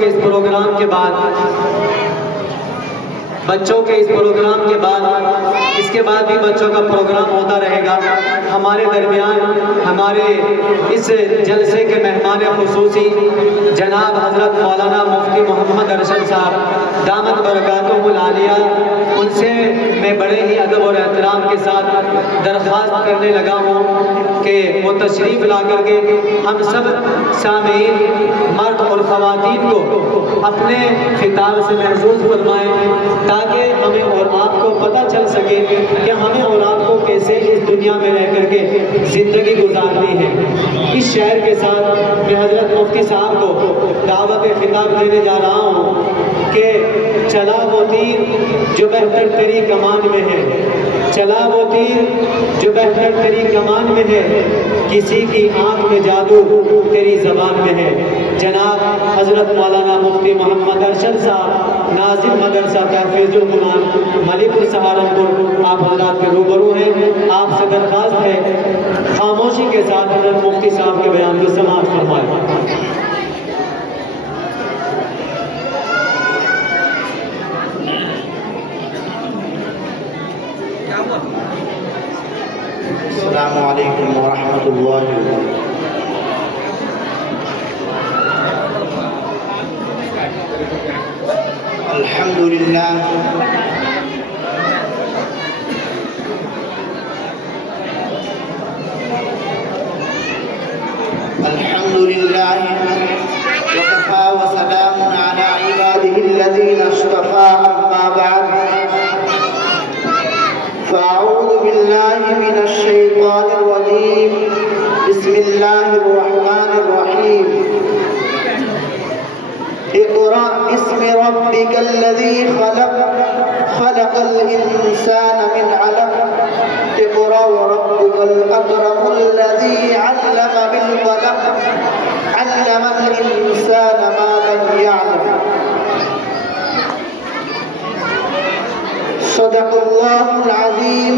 کے اس پروگرام کے بعد اس کے بعد بھی بچوں کا پروگرام ہوتا رہے گا. ہمارے درمیان ہمارے اس جلسے کے مہمان خصوصی جناب حضرت مولانا مفتی محمد ارشد صاحب دامت برکاتہ العالیہ، ان سے میں بڑے ہی ادب اور احترام کے ساتھ درخواست کرنے لگا ہوں کہ وہ تشریف لا کر کے ہم سب سامعین مرد اور خواتین کو اپنے خطاب سے محظوظ فرمائیں، تاکہ ہمیں اور آپ کو پتہ چل سکے کہ ہمیں اور آپ کو کیسے اس دنیا میں رہ کر کے زندگی گزارنی ہے. اس شعر کے ساتھ میں حضرت مفتی صاحب کو دعوت خطاب دینے جا رہا ہوں کہ چلا وہ تیر جو بہتر تیری کمان میں ہے، چلا وہ تیر جو بہتر تیری کمان میں ہے، کسی کی آنکھ میں جادو تیری زبان میں ہے. جناب حضرت مولانا مفتی محمد ارشد صاحب ناظم مدرسہ تحفیظ القرآن ملی پور سہارنپور آپ حضرات کے روبرو ہیں. آپ سے درخواست ہے خاموشی کے ساتھ حضرت مفتی صاحب کے بیان کی سماعت فرمائیں. السلام علیکم ورحمۃ اللہ وبرکاتہ. الحمد للہ وكفى وسلام على عباده الذين اصطفى. أما بعد فأعوذ بالله من الشيطان الرجيم. بسم الله الرحمن الرحيم. اقرأ باسم ربك الذي خلق خلق الإنسان من علق. اقرأ وربك الأكرم الذي علم بالقلم علم الإنسان ما لم يعلم. صدق الله العظيم.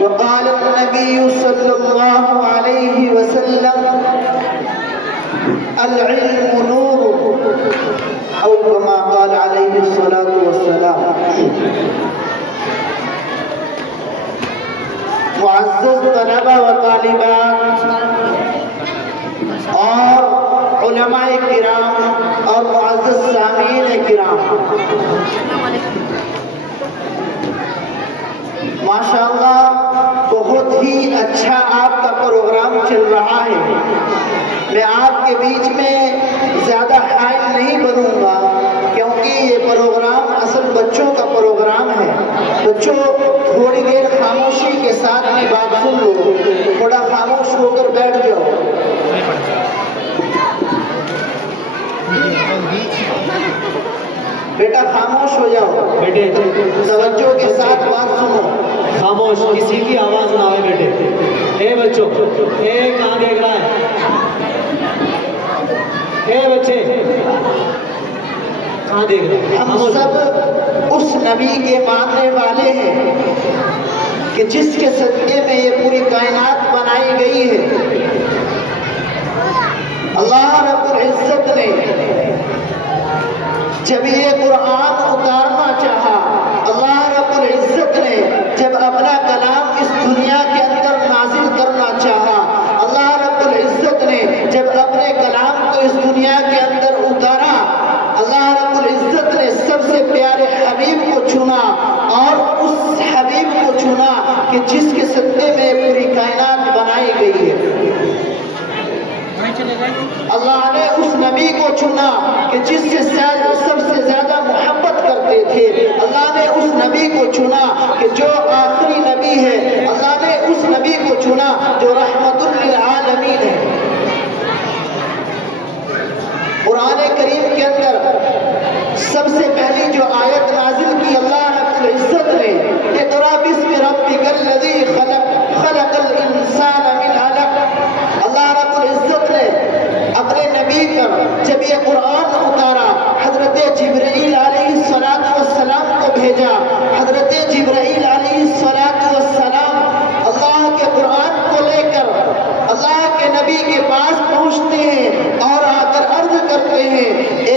وقال النبي صلى الله عليه وسلم العلم نور، أو كما قال عليه الصلاة والسلام. معزز طلبہ و طالبات اور علماء کرام اور معزز سامعین کرام، ماشاءاللہ بہت ہی اچھا آپ کا پروگرام چل رہا ہے. میں آپ کے بیچ میں زیادہ حائل نہیں بنوں گا کیونکہ یہ پروگرام اصل بچوں کا پروگرام ہے. بچوں تھوڑی دیر خاموشی کے ساتھ میں بات سن لو، تھوڑا خاموش ہو کر بیٹھ جاؤ. بیٹا خاموش ہو جاؤ، بیٹے توجہ کے ساتھ بات سنو. خاموش، کسی کی آواز نہ آئے بیٹے. اے بچوں، اے کہاں دیکھ رہا ہے؟ اے بچے کہاں دیکھ رہے ہیں؟ ہم سب اس نبی کے ماننے والے ہیں کہ جس کے صدقے میں یہ پوری کائنات بنائی گئی ہے. اللہ رب العزت نے جب یہ قرآن اتارنا چاہا، اللہ رب العزت نے جب اپنا کلام اس دنیا کے اندر نازل کرنا چاہا، اللہ رب العزت نے جب اپنے کلام کو اس دنیا کے اندر اتارا، اللہ رب العزت نے سب سے پیارے حبیب کو چنا اور اس حبیب کو چنا کہ جس کے صدقے میں پوری کائنات بنائی گئی ہے. اللہ نے اس نبی کو چنا کہ جس سے سب سے زیادہ محبت کرتے تھے. اللہ نے اس نبی کو چنا کہ جو آخری نبی ہے. اللہ نے اس نبی کو چنا جو رحمت للعالمین ہے. قرآن کریم کے اندر سب سے پہلی جو آیت نازل کی اللہ رب العزت نے، اقرأ باسم ربک الذی خلق خلق الانسان من علق. اللہ رب العزت نے اپنے نبی پر جب یہ قرآن اتارا، حضرت جبرائیل علیہ السلام کو بھیجا. حضرت جبرائیل علیہ السلام اللہ کے قرآن کو لے کر اللہ کے نبی کے پاس پہنچتے ہیں اور آ کر عرض کرتے ہیں، اے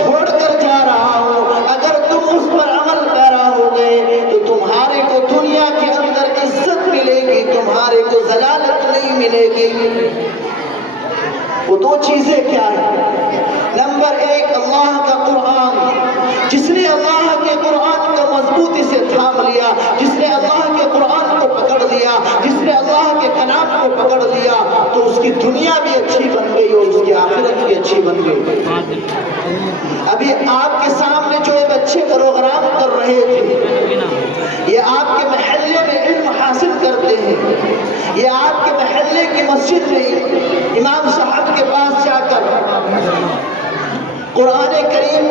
چھوڑ کر جا رہا ہوں، اگر تم اس پر عمل پیرا ہو گئے تو تمہارے کو دنیا کے اندر عزت ملے گی، تمہارے کو ذلالت نہیں ملے گی۔ وہ دو چیزیں کیا ہیں؟ نمبر ایک اللہ کا قرآن، جس نے اللہ کے قرآن کو مضبوطی سے تھام لیا، جس نے اللہ کے قرآن کو پکڑ لیا، جس نے اللہ کے کلام کو پکڑ لیا، تو اس کی دنیا بھی اچھی بن گئی اور اس کی آخرت بھی اچھی بن گئی۔ ابھی آپ کے سامنے جو یہ بچے پروگرام کر رہے تھے، یہ آپ کے محلے میں علم حاصل کرتے ہیں، یہ آپ کے محلے کی مسجد میں امام صاحب کے پاس جا کر قرآن کریم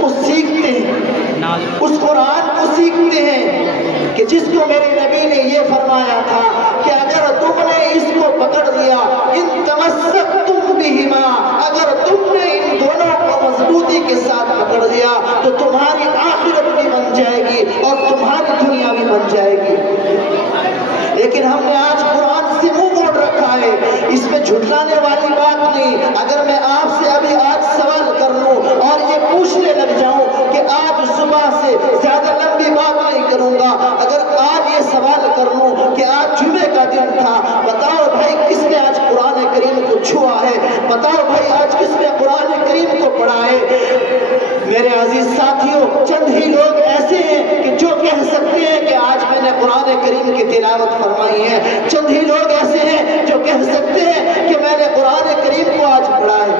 کو سیکھتے ہیں، اس قرآن کو سیکھتے ہیں کہ جس کو میرے نبی نے یہ فرمایا تھا کہ اگر تم نے اس کو پکڑ لیا، ان تمسکتم بہما، اگر تم نے ان دونوں کو مضبوطی کے ساتھ پکڑ لیا تو تمہاری آخرت بھی بن جائے گی اور تمہاری دنیا بھی بن جائے گی۔ لیکن ہم نے آج قرآن سے منہ موڑ رکھا ہے، اس میں جھٹلانے والی بات نہیں۔ اگر میں آپ سے ابھی آج سوال کر لوں اور یہ پوچھنے لگ جاؤں کہ آج صبح سے زیادہ لمبی بات نہیں کروں گا، اگر آج یہ سوال کر لوں کہ آج جمعے کا دن تھا، بتاؤ بھائی کس نے آج قرآن کریم کو چھوا ہے، بتاؤ بھائی آج کس نے قرآن کریم کو پڑھا ہے؟ میرے عزیز ساتھیوں، چند ہی لوگ ایسے ہیں کہ جو کہہ سکتے ہیں کہ آج میں نے قرآن کریم کی تلاوت فرمائی ہے، چند ہی لوگ ایسے ہیں جو کہہ سکتے ہیں کہ میں نے قرآن کریم کو آج پڑھا ہے،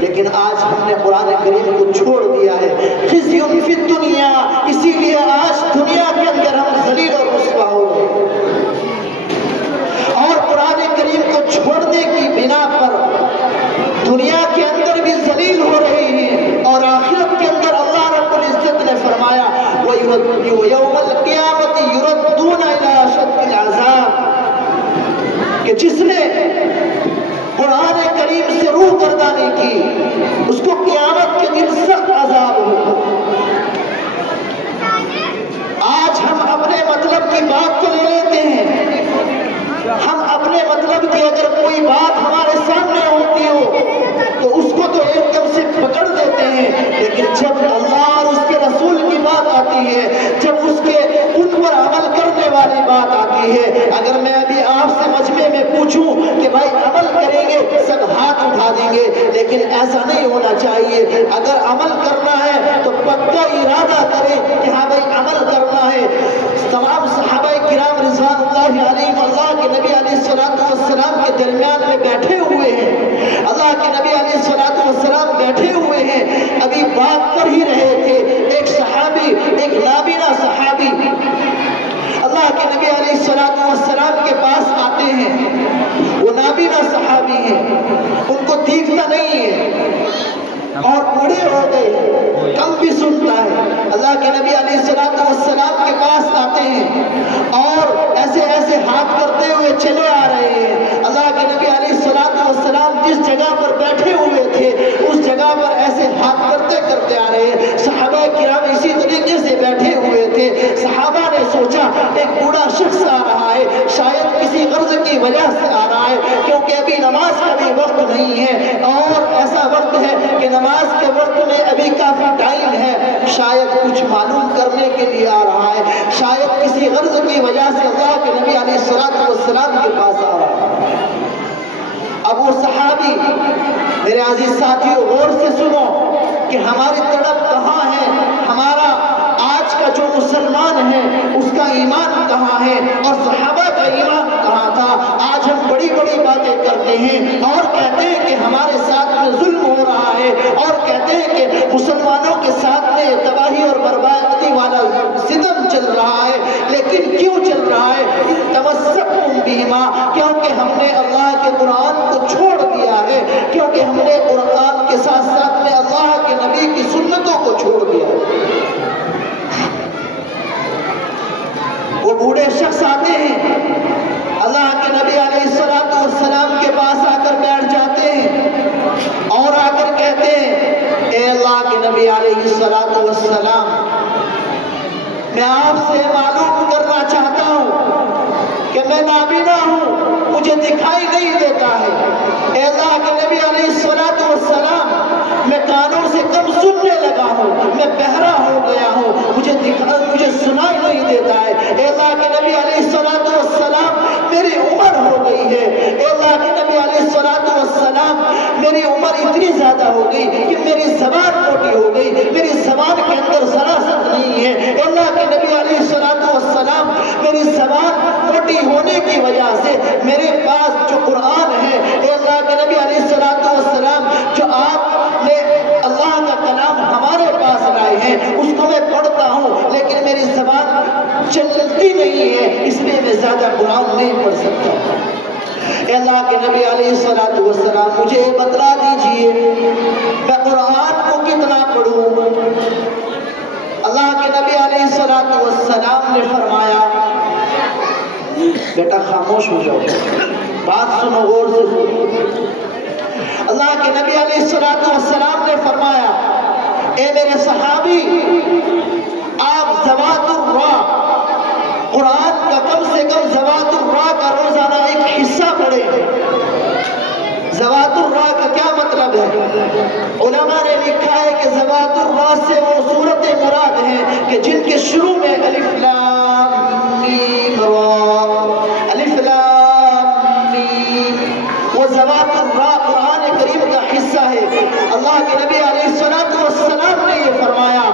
لیکن آج ہم نے قرآن کریم کو چھوڑ دیا ہے۔ خزی فی الدنیا، اسی لیے آج دنیا کے اندر ہم ذلیل اور رسوا ہو گئے، اور قرآن کریم کو چھوڑنے کی بنا پر دنیا کے اندر بھی ذلیل ہو رہے ہیں، اور آخرت کے اندر اللہ رب العزت نے فرمایا وَيَوْمَ الْقِيَامَةِ يُرَدُّونَ إِلَىٰ أَشَدِّ الْعَذَابِ، کہ جس نے قرآن کریم سے روح گردانی کی اس کو قیامت کے دن سخت عذاب ہوگا۔ آج ہم اپنے مطلب کی بات تو لے لیتے ہیں، ہم اپنے مطلب کی اگر کوئی بات ہمارے سامنے ہوتی ہو تو اس کو تو ایک دم سے پکڑ دیتے ہیں، لیکن جب اللہ اور اس کے رسول کی بات آتی ہے، جب اس کے ان پر عمل کرنے والی بات آتی ہے، اگر میں ابھی آپ سے مجمع میں پوچھوں کہ بھائی عمل کریں گے، سب ہاتھ اٹھا دیں گے، لیکن ایسا نہیں ہونا چاہیے۔ اگر عمل کرنا ہے تو پکا ارادہ کریں کہ ہاں بھائی عمل کرنا ہے۔ تمام صحابہ کرام رضوان اللہ علیہم اللہ کے نبی علیہ السلام کے درمیان میں بیٹھے ہوئے ہیں، اللہ کے نبی علیہ السلام بیٹھے ہوئے ہیں، ابھی بات کر ہی رہے تھے، ایک صحابی، ایک نابینا صحابی اللہ کے نبی علیہ السلام کے پاس آتے ہیں، وہ نابینا صحابی ہیں، ان کو دیکھتا نہیں ہے اور بوڑھے ہو گئے، کم بھی سنتا ہے، اللہ کے نبی علیہ السلام کے پاس آتے ہیں اور ایسے ایسے ہاتھ کرتے ہوئے چلے آ رہے ہیں۔ اللہ کے نبی علیہ السلام جس جگہ پر بیٹھے ہوئے تھے اس جگہ پر ایسے ہاتھ کرتے کرتے آ رہے ہیں، صحابہ کرام اسی طریقے سے بیٹھے ہوئے تھے۔ صحابہ نے سوچا ایک بوڑھا شخص آ رہا ہے، شاید کسی غرض کی وجہ سے آ رہا ہے، کیونکہ ابھی نماز کا بھی وقت نہیں ہے اور ایسا وقت ہے کہ نماز کے وقت میں ابھی کافی ٹائم ہے، شاید کچھ معلوم کرنے کے لیے آ رہا ہے، شاید کسی غرض کی وجہ سے اللہ کے نبی علیہ السلام کے پاس آ رہا ہے۔ اب وہ صحابی، میرے عزیز ساتھیوں غور سے سنو کہ ہماری تڑپ کہاں ہے، ہمارا آج کا جو مسلمان ہے اس کا ایمان کہاں ہے اور صحابہ کا ایمان کہاں تھا۔ آج ہم بڑی بڑی باتیں کرتے ہیں اور کہتے ہیں کہ ہمارے ساتھ میں ظلم ہو رہا ہے اور کہتے ہیں کہ مسلمانوں کے ساتھ میں تباہی اور بربادی والا ستم چل رہا ہے، لیکن کیوں چل رہا ہے؟ تمسکتم بہما، کیونکہ ہم نے اللہ کے قرآن کو چھوڑ دیا ہے، کیونکہ ہم نے قرآن کے ساتھ ساتھ میں اللہ کے نبی کی سنتوں کو چھوڑ دیا ہے۔ وہ بوڑھے شخص آتے ہیں، اللہ کے نبی علیہ السلام کے پاس آ کر بیٹھ جاتے ہیں اور آ کر کہتے ہیں اے اللہ کے نبی علیہ السلام، میں آپ سے معلوم کرنا چاہتا ہوں کہ میں نابینا ہوں، مجھے دکھائی نہیں دیتا ہے۔ اے اللہ کے نبی علیہ السلام، میں کانوں سے کم سننے لگا ہوں، میں بہرا ہو گیا ہوں، مجھے سنائی نہیں دیتا ہے۔ اے اللہ کے نبی علیہ السلام میری عمر ہو گئی ہے، اے اللہ کے نبی علیہ السلام میری عمر اتنی زیادہ ہو گئی کہ میری زبان موٹی ہو گئی، میری زبان کے اندر سراست نہیں ہے۔ اے اللہ کے نبی علیہ السلام میری زبان موٹی ہونے کی وجہ سے میرے پاس جو قرآن ہے، اے اللہ کے نبی علیہ السلام جو آپ نے اللہ کا کلام ہمارے پاس لائے ہیں اس کو میں پڑھتا ہوں، لیکن میری زبان چلتی نہیں ہے، اس لیے میں زیادہ قرآن نہیں پڑھ سکتا۔ اے اللہ کے نبی علیہ السلام مجھے بتلا دیجئے میں قرآن کو کتنا پڑھوں؟ اللہ کے نبی علیہ السلام نے فرمایا، بیٹا خاموش ہو جاؤ، بات سنو غور سے سنو۔ اللہ کے نبی علیہ السلام نے فرمایا، اے میرے صحابی، آپ زوات الرا قرآن کا کم سے کم زوات الرا کا روزانہ ایک حصہ پڑھیں۔ زوات الرا کا کیا مطلب ہے؟ علماء نے لکھا ہے کہ زوات الرا سے وہ صورتیں مراد ہیں کہ جن کے شروع میں الف لام میم را، الف لام میم، وہ زوات الرا قرآن کریم کا حصہ ہے۔ اللہ کے نبی علیہ السلام نے یہ فرمایا۔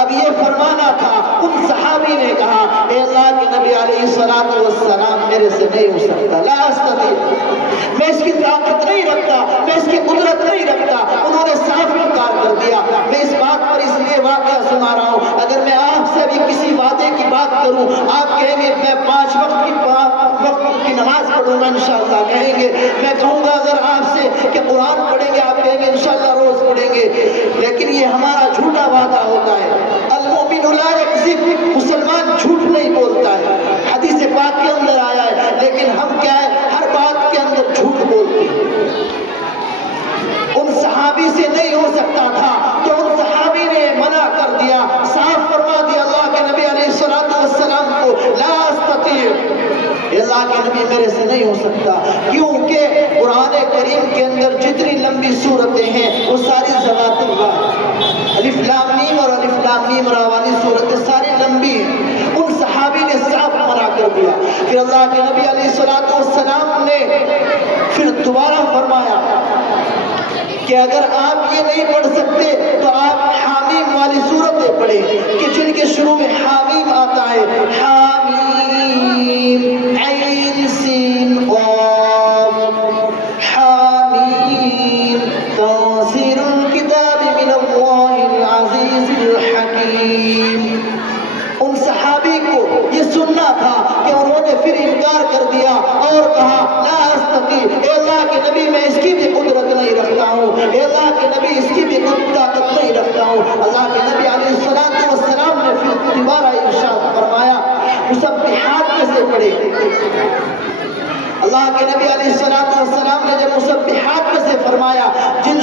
اب یہ فرمانا تھا، ان صحابی نے کہا، اے اللہ کے نبی علیہ السلام میرے سے نہیں ہو سکتا، لا استطیع، میں اس کی طاقت نہیں رکھتا، میں اس کی قدرت نہیں رکھتا۔ انہوں نے صاف انکار کر دیا۔ میں اس بات پر اس لیے واقعہ سنا رہا ہوں، اگر میں آپ سے بھی کسی وعدے کی بات کروں، آپ کہیں گے میں 5 وقت کی نماز پڑھوں گا انشاءاللہ، کہیں گے میں کہوں گا اگر آپ سے کہ قرآن پڑھیں گے، آپ کہیں گے انشاءاللہ روز پڑھیں گے، لیکن یہ ہمارا جھوٹا وعدہ ہوتا ہے۔ المؤمن لا یکذب، مسلمان جھوٹ نہیں بولتا ہے، حدیث پاک کے اندر آیا ہے، لیکن ہم کیا ہے، ہر بات کے اندر جھوٹ بولتے ہیں۔ ان صحابی سے نہیں ہو سکتا تھا تو ان صحابی نے منع کر دیا، صاف فرما دیا اللہ کے نبی علیہ السلام کو، لا استطیع، اللہ کے نبی میرے سے نہیں ہو سکتا، کیونکہ قرآن کریم کے اندر جتنی لمبی صورتیں ہیں وہ ساری زوات الرا، الف لام میم اور الف لام میم را والی صورتیں ساری لمبی ہیں۔ ان صحابی نے صاف منع کر دیا۔ پھر اللہ کے نبی علیہ السلام نے پھر دوبارہ فرمایا کہ اگر آپ یہ نہیں پڑھ سکتے تو آپ حامیم والی صورتیں پڑھیں کہ جن کے شروع میں حامیم آتا ہے، حامیم عین سین قاف، حامیم تنزیل الکتاب من اللہ العزیز الحکیم۔ ان صحابی کو یہ سننا تھا کہ انہوں نے پھر انکار کر دیا اور کہا، لا استطیع، اے اللہ کے نبی میں اس کی بھی قدرت نہیں رکھتا ہوں، اے اللہ کے نبی اس کی بھی طاقت نہیں رکھتا ہوں۔ اللہ کے نبی علیہ السلام نے پھر دوبارہ ارشاد فرمایا، مسبحات میں سے پڑھے۔ اللہ کے نبی علیہ السلام نے جب مسبحات میں سے فرمایا، جن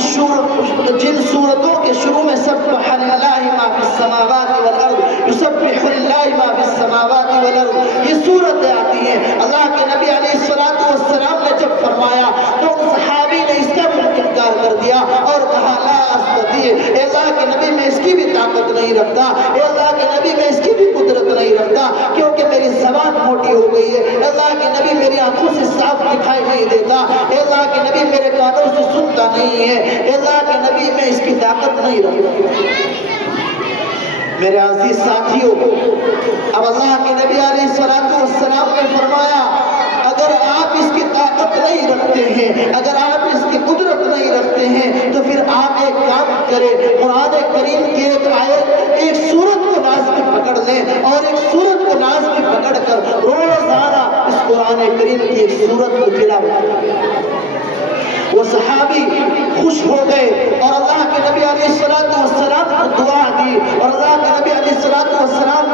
سورتوں کے شروع میں سبح للہ ما فی السماوات والارض، یسبح للہ ما فی السماوات والارض، یہ صورتیں آتی ہیں۔ اللہ کے نبی علیہ السلام نے جب فرمایا تو ان صحابی نے اس کا بھی انکار کر دیا اور کہا، لا استطیع، اے اللہ کے نبی میں اس کی بھی طاقت نہیں رکھتا، اے اللہ کے نبی میں اس کی بھی قدرت نہیں رکھتا، کیونکہ میری زبان موٹی ہو گئی ہے، اے اللہ کے نبی میری آنکھوں سے صاف دکھائی نہیں دیتا، اے اللہ کے نبی میرے کانوں سے سنتا نہیں ہے، اے اللہ کے نبی میں اس کی طاقت نہیں رکھتا۔ میرے عزیز ساتھیوں، اب اللہ کے نبی علیہ السلام نے فرمایا، اگر آپ اس کی طاقت نہیں رکھتے ہیں، اگر آپ اس کی قدرت نہیں رکھتے ہیں تو پھر آپ ایک کام کریں، قرآن کریم کی ایک آیت، ایک سورت کو لازمی پکڑ لیں اور ایک سورت کو لازمی پکڑ کر روزانہ اس قرآن کریم کی ایک سورت کو تلاوت کریں۔ وہ صحابی خوش ہو گئے اور اللہ کے نبی علیہ السلام کو دعا دی اور اللہ کے نبی علیہ السلام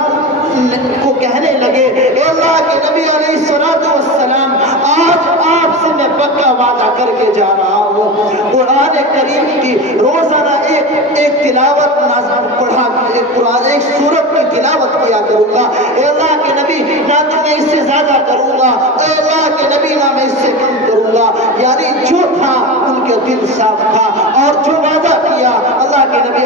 کو کہنے لگے، اے اللہ کے نبی علیہ السلام، آج آپ سے میں پکا وعدہ کر کے جا رہا ہوں، قرآن کریم کی روزانہ ایک تلاوت پڑھا، ایک سورت کی تلاوت کیا کروں گا، اے اللہ کے نبی نہ تو میں اس سے زیادہ کروں گا، اے اللہ کے نبی نہ میں اس سے کم کروں گا۔ یعنی جو تھا ان کے دل صاف تھا اور جو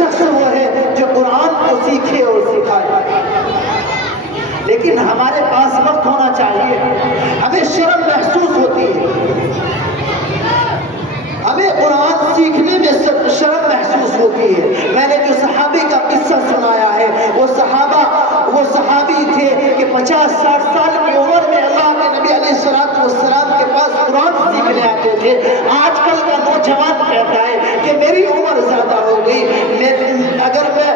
شخص وہ ہے جو قرآن کو سیکھے اور سکھائے. لیکن ہمارے پاس وقت ہونا چاہیے. ہمیں شرم محسوس ہوتی ہے, ہمیں قرآن سیکھنے میں شرم محسوس ہوتی ہے. میں نے جو صحابی کا قصہ سنایا ہے, وہ صحابی تھے کہ 50-60 سال کی عمر میں اللہ کے نبی علیہ السلام کے پاس قرآن سیکھنے آتے تھے. آج کل کا نوجوان کہتا ہے کہ میری عمر زیادہ ہو گئی, اگر میں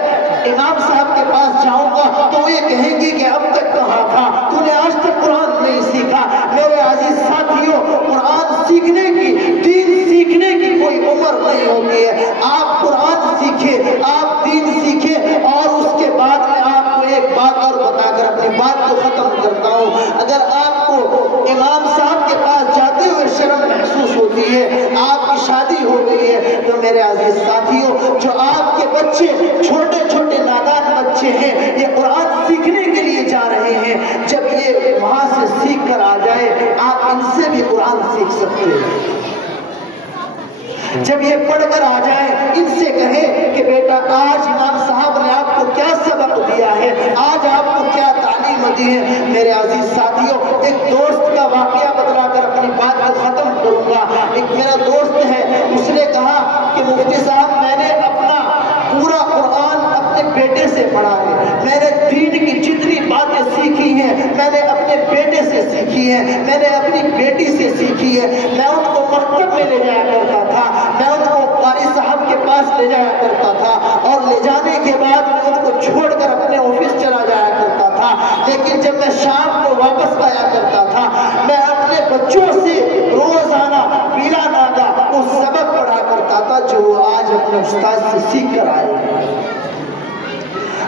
امام صاحب کے پاس جاؤں گا تو یہ کہیں گے کہ اب تک کہاں تھا, تو نے آج تک قرآن نہیں سیکھا. میرے عزیز ساتھیوں, قرآن سیکھنے کی, دین سیکھنے کی کوئی عمر نہیں ہوتی ہے. آپ قرآن سیکھیں, آپ دین سیکھیں, اور اس کے بعد میں آپ کو ایک بات اور بتا کر اپنی بات کو ختم کرتا ہوں. اگر آپ کو امام صاحب کے پاس جاتے ہوئے شرم محسوس ہوتی ہے, آپ کی شادی ہو گئی ہے, تو میرے عزیز ساتھیوں, جو آپ کے بچے چھوٹے چھوٹے نادان بچے ہیں, یہ قرآن سیکھنے کے لیے جا رہے ہیں, جب یہ وہاں سے سیکھ کر آ جائے, آپ ان سے بھی قرآن سیکھ سکتے ہیں. جب یہ پڑھ کر آ جائے, ان سے کہیں کہ بیٹا آج امام صاحب نے آپ کو کیا سبق دیا ہے, آج آپ کو کیا تعلیم دی ہے. میرے عزیز ساتھیوں, ایک دوست کا واقعہ بتلا کر اپنی بات کو ختم کروں گا. ایک میرا دوست ہے, اس نے کہا کہ مفتی صاحب, میں نے اپنا پورا قرآن اپنے بیٹے سے پڑھا ہے. میں نے دین کی جتنی باتیں سیکھی ہیں, میں نے اپنے بیٹے سے سیکھی ہیں, میں نے اپنی بیٹی سے سیکھی ہے. میں ان کو مکتب میں لے جایا کرتا تھا, میں ان کو قاری صاحب کے پاس لے جایا کرتا تھا, اور لے جانے کے بعد میں ان کو چھوڑ کر اپنے آفس چلا جایا کرتا تھا. لیکن جب میں شام کو واپس آیا کرتا تھا, میں اپنے بچوں سے روزانہ بلا ناگا وہ سبق پڑھا کرتا تھا جو وہ آج اپنے استاد سے سیکھ کر آئے.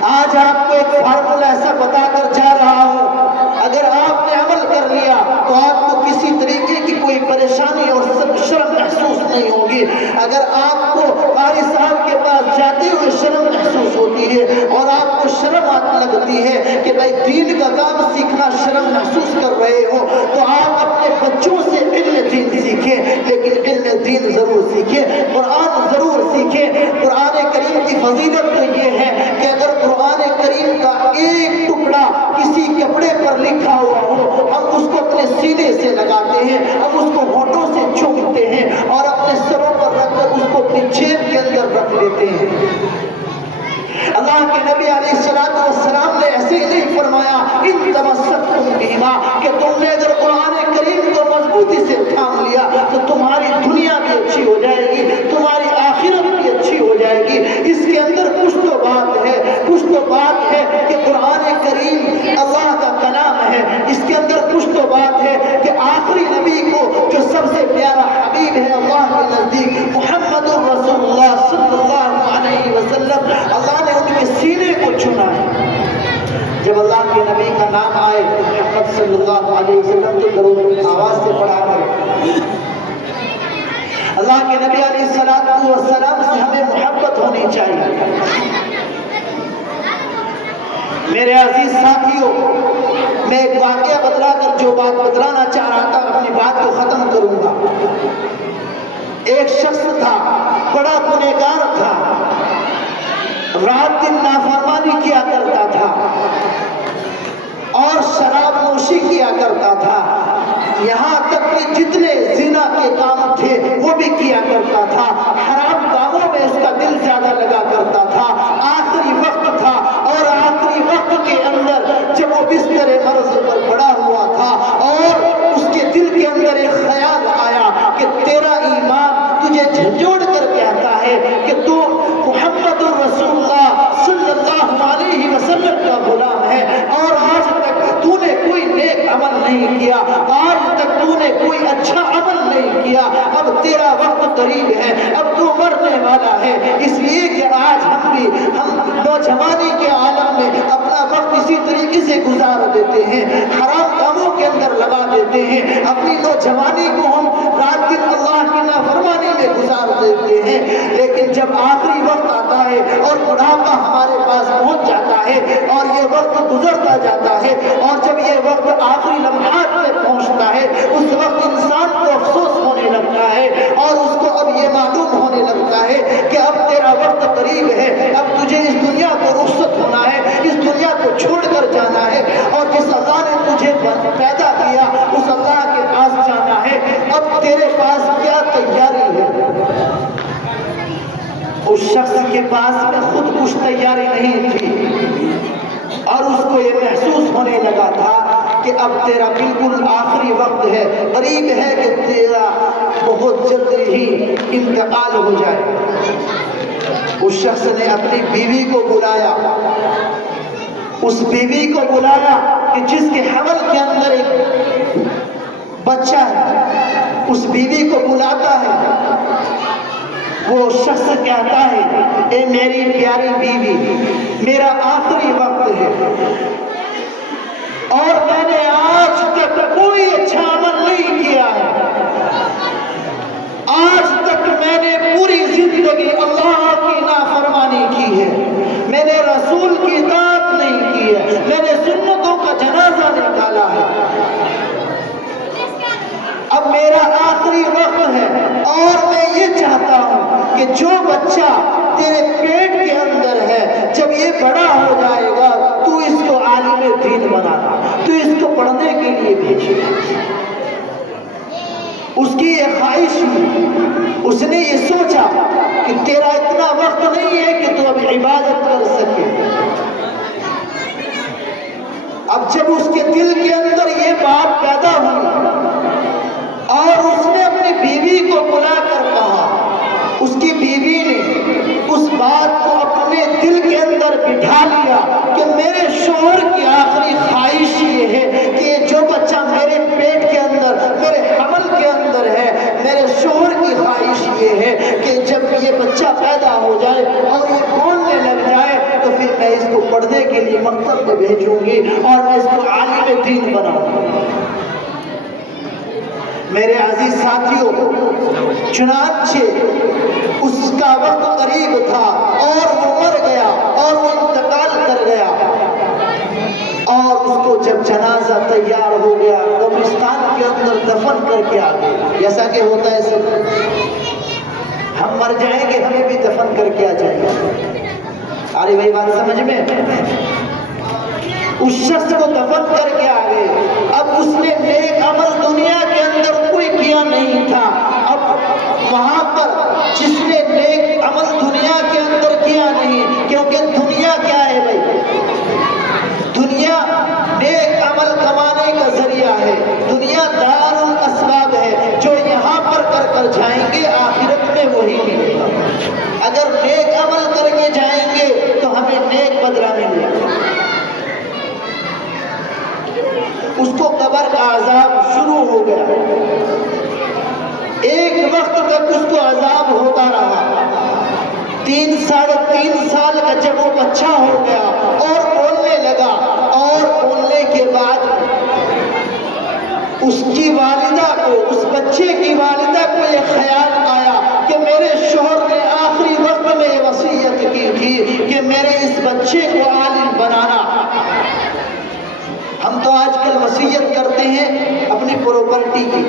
آج آپ کو ایک فارمولا ایسا بتا کر جا رہا ہوں, اگر آپ نے عمل کر لیا تو آپ کو کسی طریقے کی کوئی پریشانی اور شرم محسوس نہیں ہوگی. اگر آپ کو قاری صاحب کے پاس جاتے ہوئے شرم محسوس ہوتی ہے, اور آپ کو شرم لگتی ہے کہ بھائی دین کا کام سیکھنا شرم محسوس کر رہے ہو, تو آپ اپنے بچوں سے علم دین سیکھیں, لیکن علم دین ضرور سیکھیں, قرآن ضرور سیکھیں. قرآن کریم کی فضیلت تو یہ ہے کہ اگر قرآن کریم کا ایک ٹکڑا کسی کپڑے پر لکھا ہوا ہو, ہم اس کو اپنے سینے سے لگاتے ہیں, ہم اس کو ہونٹوں سے چومتے ہیں, اور اپنے سروں پر رکھ کر اس کو اپنی جیب کے اندر رکھ لیتے ہیں. اللہ کے نبی علیہ السلام نے ایسے ہی نہیں فرمایا ان تمسکتم بہما, کہ تم نے اگر قرآن کریم کو مضبوطی سے تھام لیا تو تمہاری دنیا بھی اچھی ہو جائے گی, تمہاری آخرت بھی اچھی ہو جائے گی. اس کے اندر کچھ تو بات ہے کہ قرآن کریم اللہ کا کلام ہے. اس کے اندر کچھ تو بات ہے کہ آخری نبی کو جو سب سے پیارا حبیب ہے اللہ کے نزدیک, محمد رسول اللہ صلی اللہ علیہ وسلم, اللہ نے ان کے سینے کو چنا ہے. جب اللہ کے نبی کا نام آئے محمد صلی اللہ علیہ وسلم, تو درود آواز سے پڑھا کر اللہ کے نبی علیہ السلام سے ہمیں محبت ہونی چاہیے. میرے عزیز ساتھیوں, میں ایک واقعہ بتلا کر جو بات بتلانا چاہ رہا تھا اپنی بات کو ختم کروں گا. ایک شخص تھا, بڑا گنہگار تھا, رات دن نافرمانی کیا کرتا تھا, اور شراب نوشی کیا کرتا تھا, یہاں تک کہ جتنے زنا کے کام تھے وہ بھی کیا کرتا تھا. حرام کاموں میں اس کا دل زیادہ لگا کرتا تھا. آخری وقت تھا, اور آخری وقت کے اندر جب وہ بستر مرض پر پڑا ہوا تھا, اور اس کے دل کے اندر ایک خیال آیا کہ تیرا ایمان تجھے جھنجھوڑ کر کہتا ہے کہ تو محمد رسول اللہ صلی اللہ علیہ وسلم کا غلام ہے, اور آج تک تو نے کوئی نیک عمل نہیں کیا, آج تک تو نے کوئی اچھا عمل نہیں کیا. اب تیرا وقت قریب ہے, اب تو مرنے والا ہے. اس لیے کہ آج ہم نوجوانی کے عالم میں اپنا وقت اسی طریقے سے گزار دیتے ہیں, حرام کاموں کے اندر لگا دیتے ہیں. اپنی نوجوانی کو ہم رات دن اللہ کی نافرمانی میں گزار دیتے ہیں. لیکن جب آخری وقت آتا ہے اور بڑھاپا ہمارے پاس پہنچ جاتا ہے, اور یہ وقت گزرتا جاتا ہے, اور جب یہ وقت آخری لمحات میں پہنچتا ہے, اس وقت انسان کو افسوس ہونے لگتا ہے, اور اس کو اب یہ معلوم ہونے لگتا ہے کہ اب تیرا وقت قریب ہے, کے پاس میں خود کچھ تیاری نہیں تھی اور اس کو یہ محسوس ہونے لگا تھا کہ اب تیرا بالکل آخری وقت ہے، قریب ہے کہ تیرا بہت جلد ہی انتقال ہو جائے۔ اس شخص نے اپنی بیوی کو بلایا، اس بیوی کو بلایا کہ جس کے حمل کے اندر ایک بچہ ہے، اس بیوی کو بلاتا ہے۔ وہ شخص کہتا ہے اے میری پیاری بیوی، میرا آخری وقت ہے اور میں نے آج تک کوئی اچھا عمل نہیں کیا ہے، آج تک میں نے پوری زندگی اللہ کی نافرمانی کی ہے، میں نے رسول کی اطاعت نہیں کی ہے، میں نے سنتوں کا جنازہ نکالا ہے، اب میرا آخری وقت ہے اور میں یہ چاہتا ہوں کہ جو بچہ تیرے پیٹ کے اندر ہے جب یہ بڑا ہو جائے گا تو اس کو عالم دین بنانا، تو اس کو پڑھنے کے لیے بھیجے۔ اس کی یہ خواہش ہوئی، اس نے یہ سوچا کہ تیرا اتنا وقت نہیں ہے کہ تو اب عبادت کر سکے۔ اب جب اس کے دل کے اندر یہ بات پیدا ہوئی اور اس نے اپنی بیوی کو بلا کر کہا، اس کی بیوی نے اس بات کو اپنے دل کے اندر بٹھا لیا کہ میرے شوہر کی آخری خواہش یہ ہے کہ جو بچہ میرے پیٹ کے اندر، میرے حمل کے اندر ہے، میرے شوہر کی خواہش یہ ہے کہ جب یہ بچہ پیدا ہو جائے اور یہ بولنے لگ جائے تو پھر میں اس کو پڑھنے کے لیے مکتب میں بھیجوں گی اور میں اس کو عالم دین بناؤں گی۔ میرے عزیز ساتھیوں، چنانچہ اس کا وقت قریب تھا اور وہ مر گیا اور وہ انتقال کر گیا، اور اس کو جب جنازہ تیار ہو گیا قبرستان کے اندر دفن کر کے آ گئے۔ جیسا کہ ہوتا ہے سب، ہم مر جائیں گے ہمیں بھی دفن کر کے آ جائیں گے۔ ارے بھائی بات سمجھ میں؟ اس شخص کو دفن کر کے آ گئے۔ اب اس نے نیک عمل دنیا کے اندر کوئی کیا نہیں تھا، اب وہاں پر جس نے نیک عمل دنیا کے اندر کیا نہیں، کیونکہ دنیا کیا ہے بھائی؟ دنیا نیک عمل کمانے کا ذریعہ ہے، دنیا دار الاسباب ہے، جو یہاں پر کر کر جائیں گے آخرت میں وہی ملے گا۔ اگر نیک عمل کر کے جائیں گے تو ہمیں نیک بدلہ ملے گا۔ اس کو قبر کا عذاب شروع ہو گیا، ایک وقت تک اس کو عذاب ہوتا رہا۔ 3 سال کا جب وہ بچہ ہو گیا اور بولنے لگا، اور بولنے کے بعد اس کی والدہ کو، اس بچے کی والدہ کو یہ خیال آیا کہ میرے شوہر نے آخری وقت میں یہ وصیت کی تھی کہ میرے اس بچے کو عالم بنانا۔ ہم تو آج کل وصیت کرتے ہیں اپنی پراپرٹی کی،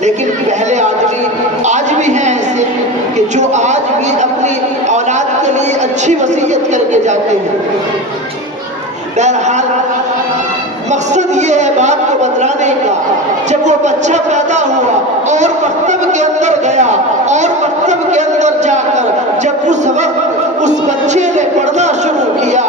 لیکن پہلے آدمی آج بھی ہیں ایسے کہ جو آج بھی اپنی اولاد کے لیے اچھی وصیت کر کے جاتے ہیں۔ بہرحال مقصد یہ ہے بات کو بتلانے کا، جب وہ بچہ پیدا ہوا اور مکتب کے اندر گیا اور مکتب کے اندر جا کر جب اس وقت اس بچے نے پڑھنا شروع کیا،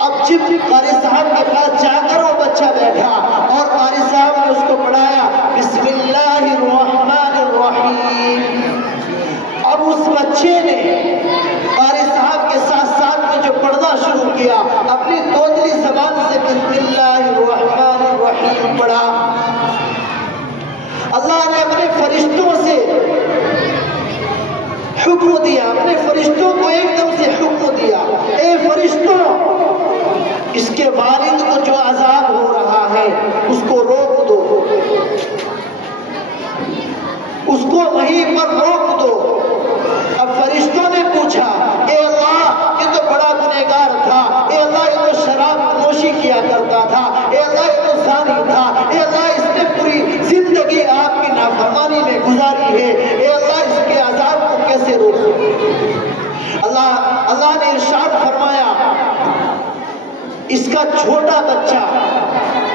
اب جب قاری صاحب کے پاس جا کر وہ بچہ بیٹھا اور قاری صاحب نے اس کو پڑھایا بسم اللہ الرحمن الرحیم، اب اس بچے نے قاری صاحب کے ساتھ ساتھ میں جو پڑھنا شروع کیا اپنی دوسری زبان سے بسم اللہ الرحمن الرحیم پڑھا۔ اللہ نے اپنے فرشتوں سے حکم دیا، اپنے فرشتوں کو ایک دم سے حکم دیا، اے فرشتوں، اس کے والد کو جو عذاب ہو رہا ہے اس کو روک دو، اس کو وہیں پر روک دو۔ اب فرشتوں نے پوچھا اے اللہ یہ تو بڑا گنہگار تھا، اے اللہ یہ تو شراب نوشی کیا کرتا تھا، اے اللہ یہ تو زانی تھا، اے اللہ اس نے پوری زندگی آپ کی نافرمانی میں گزاری ہے، اے اللہ اس کے عذاب کو کیسے روکو؟ اللہ نے ارشاد فرمایا اس کا چھوٹا بچہ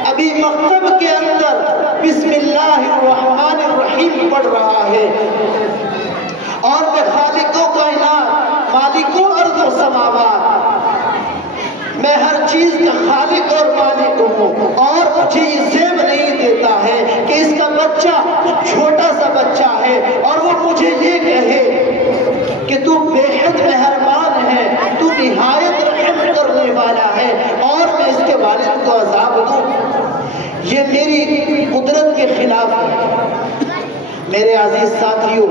ابھی مکتب کے اندر بسم اللہ الرحمن الرحیم پڑھ رہا ہے، اور میں خالق و کائنات ہوں اور مجھے یہ ذہن نہیں دیتا ہے کہ اس کا بچہ چھوٹا سا بچہ ہے اور وہ مجھے یہ کہے کہ تو بے حد مہربان ہے، تو نہایت رحم کرنے والا ہے، اور میں اس کے والد کو عذاب دوں، یہ میری قدرت کے خلاف ہے۔ میرے عزیز ساتھیوں،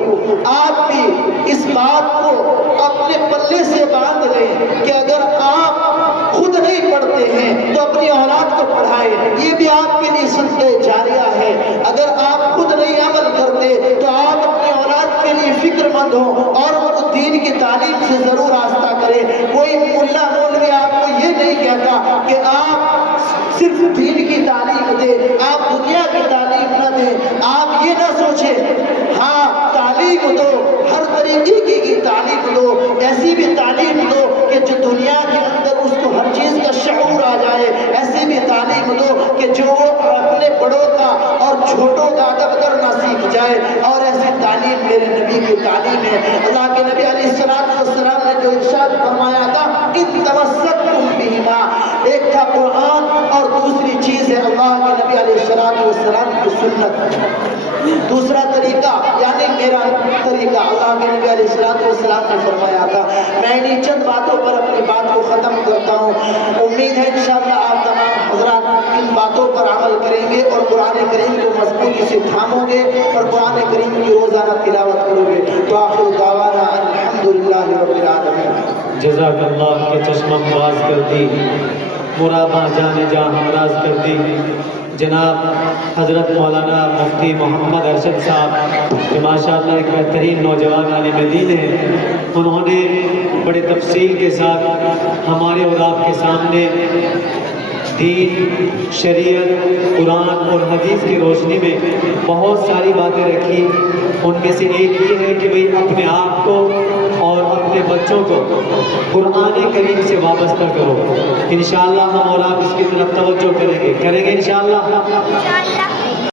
آپ بھی اس بات کو اپنے پلے سے باندھ لیں کہ اگر آپ خود نہیں پڑھتے ہیں تو اپنی اولاد کو پڑھائیں، یہ بھی آپ کے لیے صدقہ جاریہ ہے۔ اگر آپ خود نہیں عمل کرتے تو آپ اپنی اولاد کے لیے فکر مند ہوں اور ان کو دین کی تعلیم سے ضرور آستہ کریں۔ کوئی ملا مولوی آپ کو یہ نہیں کہتا کہ آپ صرف دین کی تعلیم دیں، آپ دنیا کی تعلیم نہ دیں۔ آپ یہ نہ سوچیں، ہاں تعلیم دو، ہر طریقے کی تعلیم دو، ایسی بھی تعلیم دو کہ جو دنیا کے اندر اس کو ہر چیز کا شعور آ جائے، ایسی بھی تعلیم دو کہ جو وہ اپنے بڑوں کا اور چھوٹوں کا ادب کرنا سیکھ جائے، اور ایسی تعلیم میرے نبی کی تعلیم ہے۔ اللہ کے نبی علیہ السلام نے جو ارشاد فرمایا تھا، ان تمسکتم بہما، ایک تھا قرآن اور دوسری چیز ہے اللہ کے نبی علیہ السلام کی سنت۔ دوسرا طریقہ یعنی میرا طریقہ، اللہ کے نبی علیہ السلام نے فرمایا تھا۔ میں انہی چند باتوں پر اپنی بات کو ختم کرتا ہوں۔ امید ہے انشاءاللہ آپ تمام حضرات ان باتوں پر عمل کریں گے اور قرآن کریم کو مضبوطی سے تھامو گے اور قرآن کریم کی روزانہ تلاوت کرو گے۔ تو آخر دعوانا الحمدللہ رب العالمین۔ جزاک اللہ کے چشمہ باز کر دی، مرابہ جانے جا ہمراز کر دی جناب حضرت مولانا مفتی محمد ارشد صاحب، جو ماشاءاللہ ایک بہترین نوجوان عالم دین ہیں۔ انہوں نے بڑے تفصیل کے ساتھ ہمارے اور آپ کے سامنے دین، شریعت، قرآن اور حدیث کی روشنی میں بہت ساری باتیں رکھی۔ ان میں سے ایک یہ ہے کہ بھئی اپنے آپ کو اور اپنے بچوں کو قرآن کریم سے وابستہ کرو۔ انشاءاللہ ہم اور آپ اس کی طرف توجہ کریں گے انشاءاللہ۔